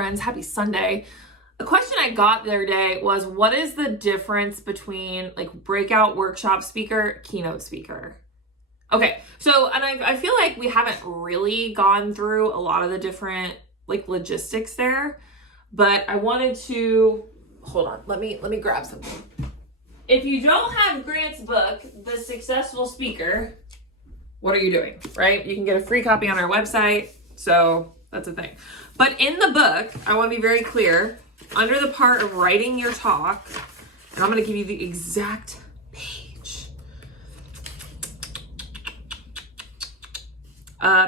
friends. Happy Sunday. A question I got the other day was, what is the difference between like breakout workshop speaker, keynote speaker? Okay, so, and I feel like we haven't really gone through a lot of the different like logistics there, but I wanted to, hold on, let me grab something. If you don't have Grant's book, The Successful Speaker, what are you doing, right? You can get a free copy on our website, so that's a thing. But in the book, I want to be very clear, under the part of writing your talk, and I'm going to give you the exact page.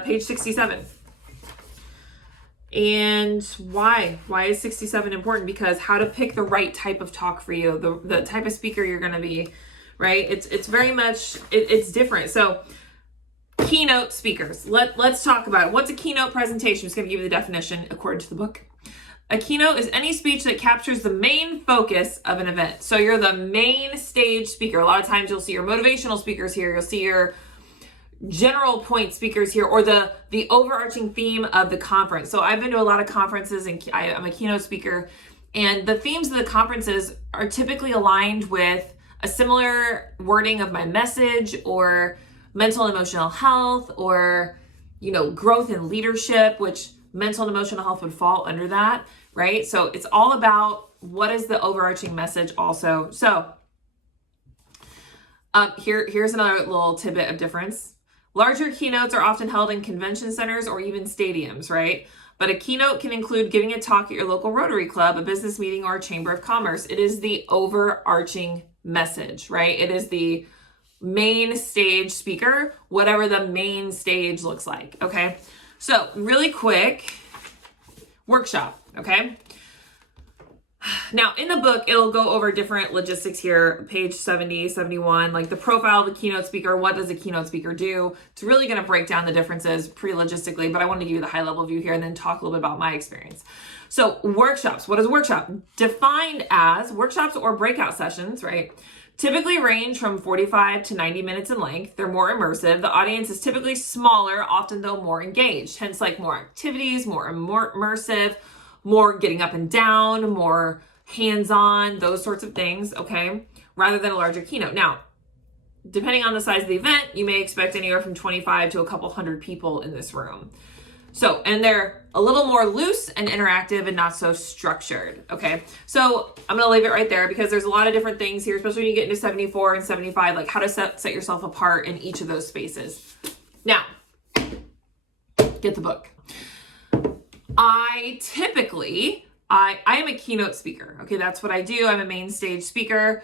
Page 67. And why? Why is 67 important? Because how to pick the right type of talk for you, the type of speaker you're going to be, right? It's very much, it's different. So keynote speakers, let's talk about it. What's a keynote presentation? I'm just going to give you the definition according to the book. A keynote is any speech that captures the main focus of an event. So you're the main stage speaker. A lot of times you'll see your motivational speakers here. You'll see your general point speakers here, or the overarching theme of the conference. So I've been to a lot of conferences and I'm a keynote speaker, and the themes of the conferences are typically aligned with a similar wording of my message, or mental and emotional health, or, you know, growth and leadership, which mental and emotional health would fall under that, right? So it's all about what is the overarching message also. So here's another little tidbit of difference. Larger keynotes are often held in convention centers or even stadiums, right? But a keynote can include giving a talk at your local Rotary Club, a business meeting, or a Chamber of Commerce. It is the overarching message, right? It is the main stage speaker, whatever the main stage looks like, okay? So really quick, workshop, okay? Now, in the book, it'll go over different logistics here, page 70, 71, like the profile of the keynote speaker. What does a keynote speaker do? It's really going to break down the differences pretty logistically, but I want to give you the high level view here and then talk a little bit about my experience. So workshops, what is a workshop? Defined as workshops or breakout sessions, right? Typically range from 45 to 90 minutes in length. They're more immersive. The audience is typically smaller, often though more engaged, hence like more activities, more immersive, more getting up and down, more hands-on, those sorts of things, okay? Rather than a larger keynote. Now, depending on the size of the event, you may expect anywhere from 25 to a couple hundred people in this room. So, and they're a little more loose and interactive and not so structured, okay? So I'm gonna leave it right there because there's a lot of different things here, especially when you get into 74 and 75, like how to set yourself apart in each of those spaces. Now, get the book. I am a keynote speaker. Okay, that's what I do. I'm a main stage speaker.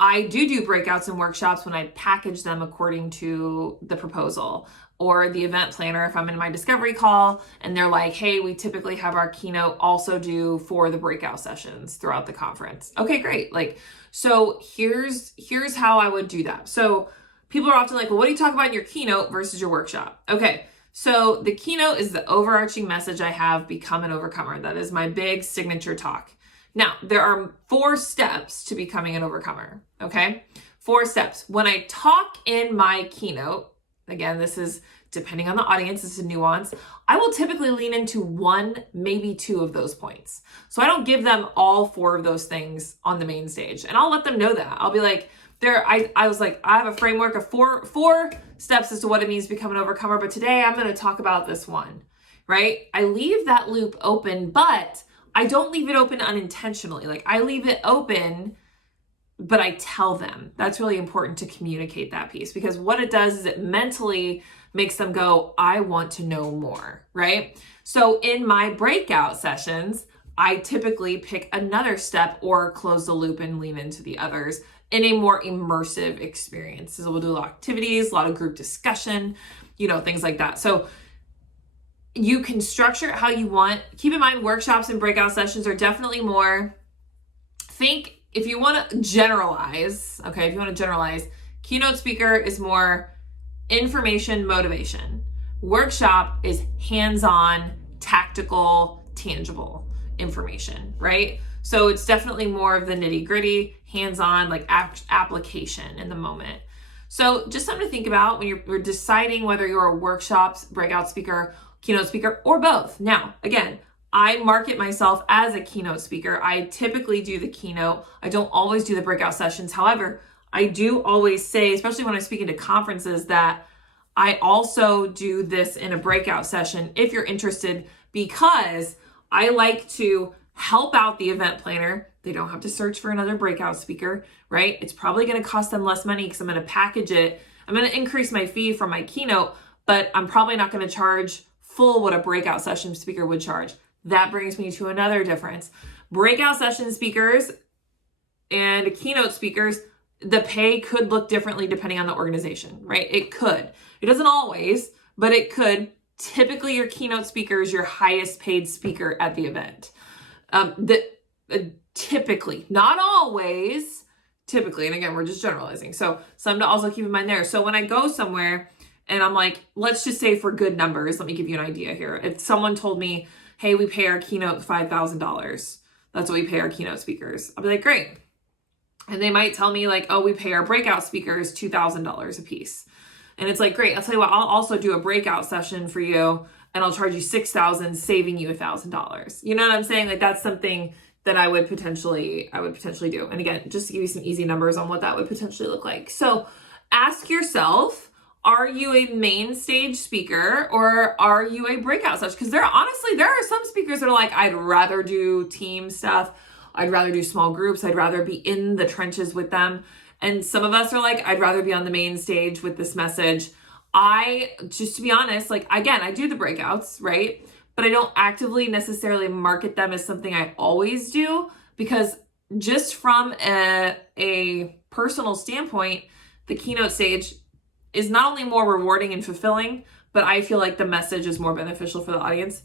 I do breakouts and workshops when I package them according to the proposal or the event planner. If I'm in my discovery call and they're like, hey, we typically have our keynote also do for the breakout sessions throughout the conference. Okay, great. Like, so here's how I would do that. So people are often like, well, what do you talk about in your keynote versus your workshop? Okay. So the keynote is the overarching message I have, become an overcomer. That is my big signature talk. Now, there are 4 steps to becoming an overcomer, okay? 4 steps. When I talk in my keynote, again, this is depending on the audience, this is a nuance, I will typically lean into 1, maybe 2 of those points. So I don't give them all 4 of those things on the main stage, and I'll let them know that. I'll be like, I was like, I have a framework of four steps as to what it means to become an overcomer, but today I'm going to talk about this one, right? I leave that loop open, but I don't leave it open unintentionally. Like I leave it open, but I tell them. That's really important to communicate that piece, because what it does is it mentally makes them go, I want to know more, right? So in my breakout sessions, I typically pick another step or close the loop and lean into the others in a more immersive experience. So we'll do a lot of activities, a lot of group discussion, you know, things like that. So you can structure it how you want. Keep in mind, workshops and breakout sessions are definitely more, if you want to generalize, okay, if you want to generalize, keynote speaker is more information, motivation. Workshop is hands-on, tactical, tangible information, right? So it's definitely more of the nitty gritty, hands-on, like application in the moment. So just something to think about when you're deciding whether you're a workshops, breakout speaker, keynote speaker, or both. Now, again, I market myself as a keynote speaker. I typically do the keynote. I don't always do the breakout sessions. However, I do always say, especially when I'm speaking to conferences, that I also do this in a breakout session if you're interested, because I like to help out the event planner. They don't have to search for another breakout speaker, right? It's probably going to cost them less money because I'm going to package it. I'm going to increase my fee from my keynote, but I'm probably not going to charge full what a breakout session speaker would charge. That brings me to another difference. Breakout session speakers and keynote speakers, the pay could look differently depending on the organization, right? It could. It doesn't always, but it could. Typically, your keynote speaker is your highest paid speaker at the event. Typically, not always, typically, and again, we're just generalizing. So something to also keep in mind there. So when I go somewhere and I'm like, let's just say for good numbers, let me give you an idea here. If someone told me, hey, we pay our keynote $5,000, that's what we pay our keynote speakers, I'll be like, great. And they might tell me like, oh, we pay our breakout speakers $2,000 a piece. And it's like, great, I'll tell you what, I'll also do a breakout session for you and I'll charge you $6,000, saving you $1,000. You know what I'm saying? Like that's something that I would potentially do. And again, just to give you some easy numbers on what that would potentially look like. So ask yourself, are you a main stage speaker or are you a breakout session? Because there are some speakers that are like, I'd rather do team stuff. I'd rather do small groups. I'd rather be in the trenches with them. And some of us are like, I'd rather be on the main stage with this message. Just to be honest, like, again, I do the breakouts, right? But I don't actively necessarily market them as something I always do, because just from a personal standpoint, the keynote stage is not only more rewarding and fulfilling, but I feel like the message is more beneficial for the audience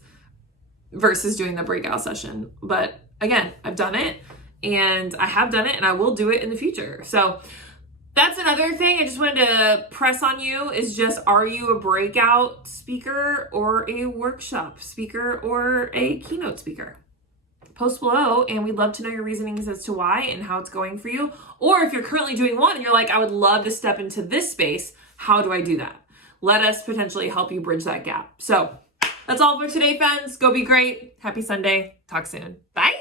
versus doing the breakout session. But again, I've done it and I have done it and I will do it in the future. So that's another thing I just wanted to press on you is just, are you a breakout speaker or a workshop speaker or a keynote speaker? Post below and we'd love to know your reasonings as to why and how it's going for you. Or if you're currently doing one and you're like, I would love to step into this space, how do I do that? Let us potentially help you bridge that gap. So that's all for today, friends. Go be great. Happy Sunday. Talk soon. Bye.